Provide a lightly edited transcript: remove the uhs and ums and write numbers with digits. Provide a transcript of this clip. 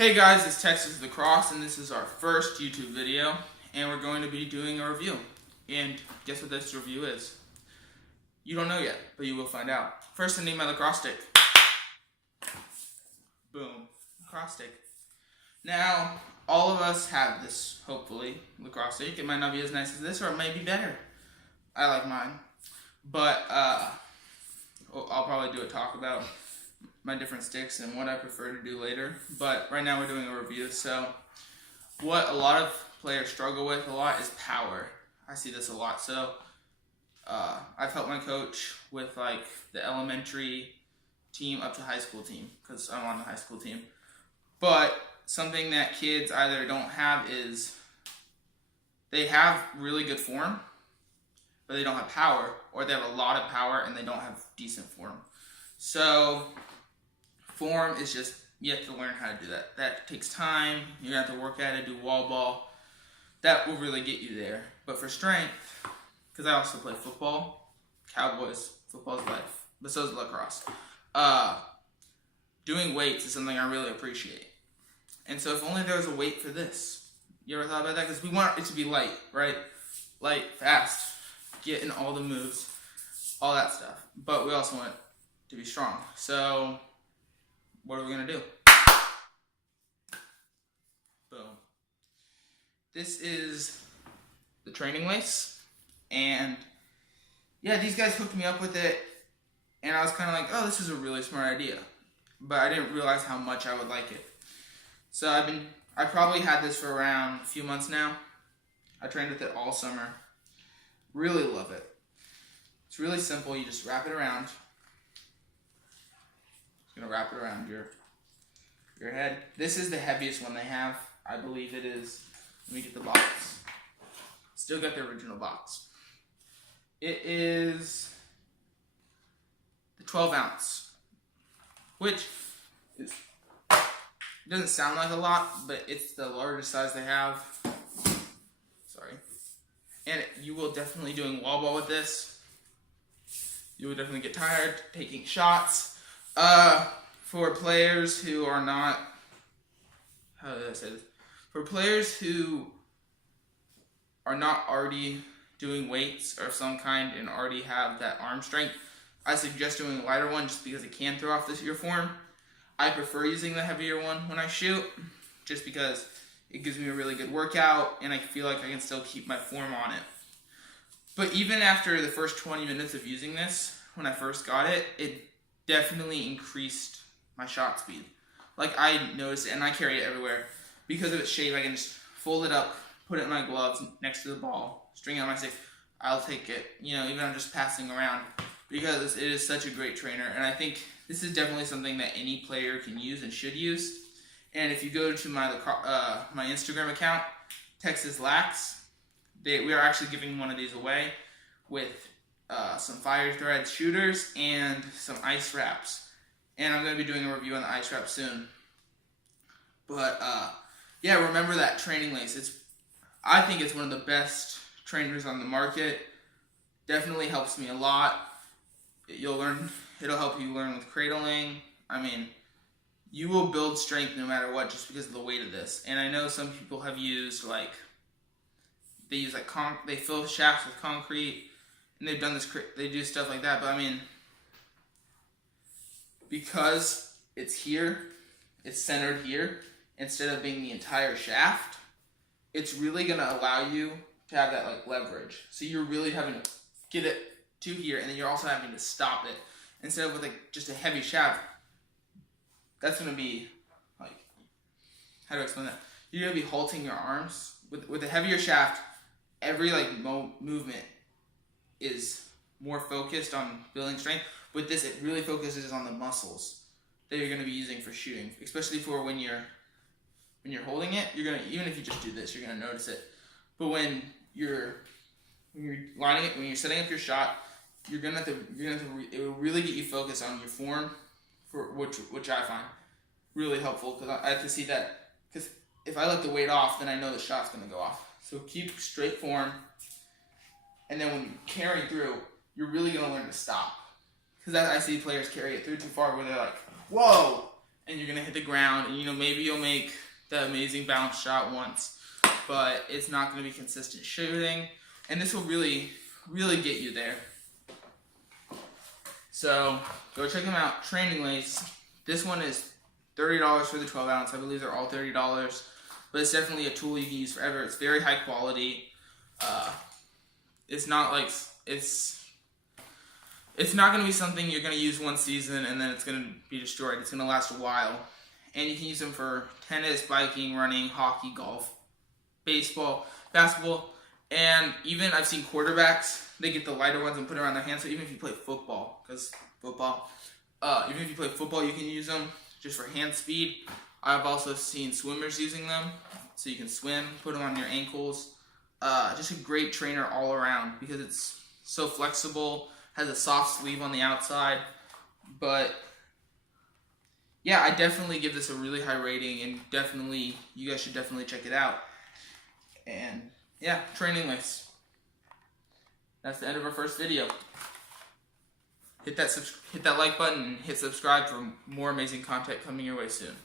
Hey guys, it's Texas Lacrosse, and this is our first YouTube video, and we're going to be doing a review. And guess what this review is? You don't know yet, but you will find out. First, I need my lacrosse stick. Boom, lacrosse stick. Now, all of us have this, hopefully, lacrosse stick. It might not be as nice as this, or it might be better. I like mine. But, I'll probably do a talk about my different sticks and what I prefer to do later, but right now we're doing a review. So what a lot of players struggle with a lot is power. I see this a lot. So I've helped my coach with like the elementary team up to high school team because I'm on the high school team. But something that kids either don't have is they have really good form, but they don't have power, or they have a lot of power and they don't have decent form. So form is just, you have to learn how to do that. That takes time. You have to work at it, do wall ball. That will really get you there. But for strength, because I also play football, Cowboys, football's life, but so is lacrosse. Doing weights is something I really appreciate. And so if only there was a weight for this. You ever thought about that? Because we want it to be light, right? Light, fast, get in all the moves, all that stuff. But we also want it to be strong. So what are we going to do? Boom. This is the training lace. And yeah, these guys hooked me up with it. And I was kind of like, oh, this is a really smart idea. But I didn't realize how much I would like it. So I probably had this for around a few months now. I trained with it all summer. Really love it. It's really simple. You just wrap it around. Gonna wrap it around your head. This is the heaviest one they have. I believe it is. Let me get the box. Still got the original box. It is the 12 ounce, which is, doesn't sound like a lot, but it's the largest size they have. Sorry. And you will definitely doing wall ball with this. You will definitely get tired taking shots. For players who are not, how did I say this? For players who are not already doing weights of some kind and already have that arm strength, I suggest doing a lighter one just because it can throw off your form. I prefer using the heavier one when I shoot, just because it gives me a really good workout and I feel like I can still keep my form on it. But even after the first 20 minutes of using this, when I first got it, it definitely increased my shot speed. Like I noticed it, and I carry it everywhere. Because of its shape, I can just fold it up, put it in my gloves next to the ball, string it on my stick. I'll take it, even I'm just passing around, because it is such a great trainer. And I think this is definitely something that any player can use and should use. And if you go to my my Instagram account, Texas Lax, we are actually giving one of these away with some fire thread shooters and some ice wraps. And I'm going to be doing a review on the ice wrap soon. But yeah, remember that training lace. I think it's one of the best trainers on the market. Definitely helps me a lot. It'll help you learn with cradling. I mean, you will build strength no matter what just because of the weight of this. And I know some people have used they fill shafts with concrete. And they've done this, they do stuff like that, but I mean, because it's here, it's centered here, instead of being the entire shaft, it's really gonna allow you to have that leverage. So you're really having to get it to here, and then you're also having to stop it. Instead of with just a heavy shaft, that's gonna be how do I explain that? You're gonna be halting your arms. With a heavier shaft, every movement is more focused on building strength. With this, it really focuses on the muscles that you're going to be using for shooting, especially for when you're holding it. You're gonna, even if you just do this, you're going to notice it. But when you're lining it, when you're setting up your shot, it will really get you focused on your form, which I find really helpful, because I have to see that. Because if I let the weight off, then I know the shot's going to go off. So keep straight form. And then when you carry through, you're really going to learn to stop. Because I see players carry it through too far where they're like, whoa, and you're gonna hit the ground, and maybe you'll make the amazing bounce shot once, but it's not gonna be consistent shooting, and this will really, really get you there. So go check them out. Training Lace. This one is $30 for the 12 ounce. I believe they're all $30, but it's definitely a tool you can use forever. It's very high quality. It's not like it's not going to be something you're going to use one season and then it's going to be destroyed. It's going to last a while. And you can use them for tennis, biking, running, hockey, golf, baseball, basketball, and even I've seen quarterbacks, they get the lighter ones and put it around their hands. So even if you play football, even if you play football, you can use them just for hand speed. I've also seen swimmers using them, so you can swim, put them on your ankles. Just a great trainer all around because it's so flexible, has a soft sleeve on the outside. But yeah, I definitely give this a really high rating, and you guys should definitely check it out. And yeah, Training Lace. That's the end of our first video. Hit that like button and hit subscribe for more amazing content coming your way soon.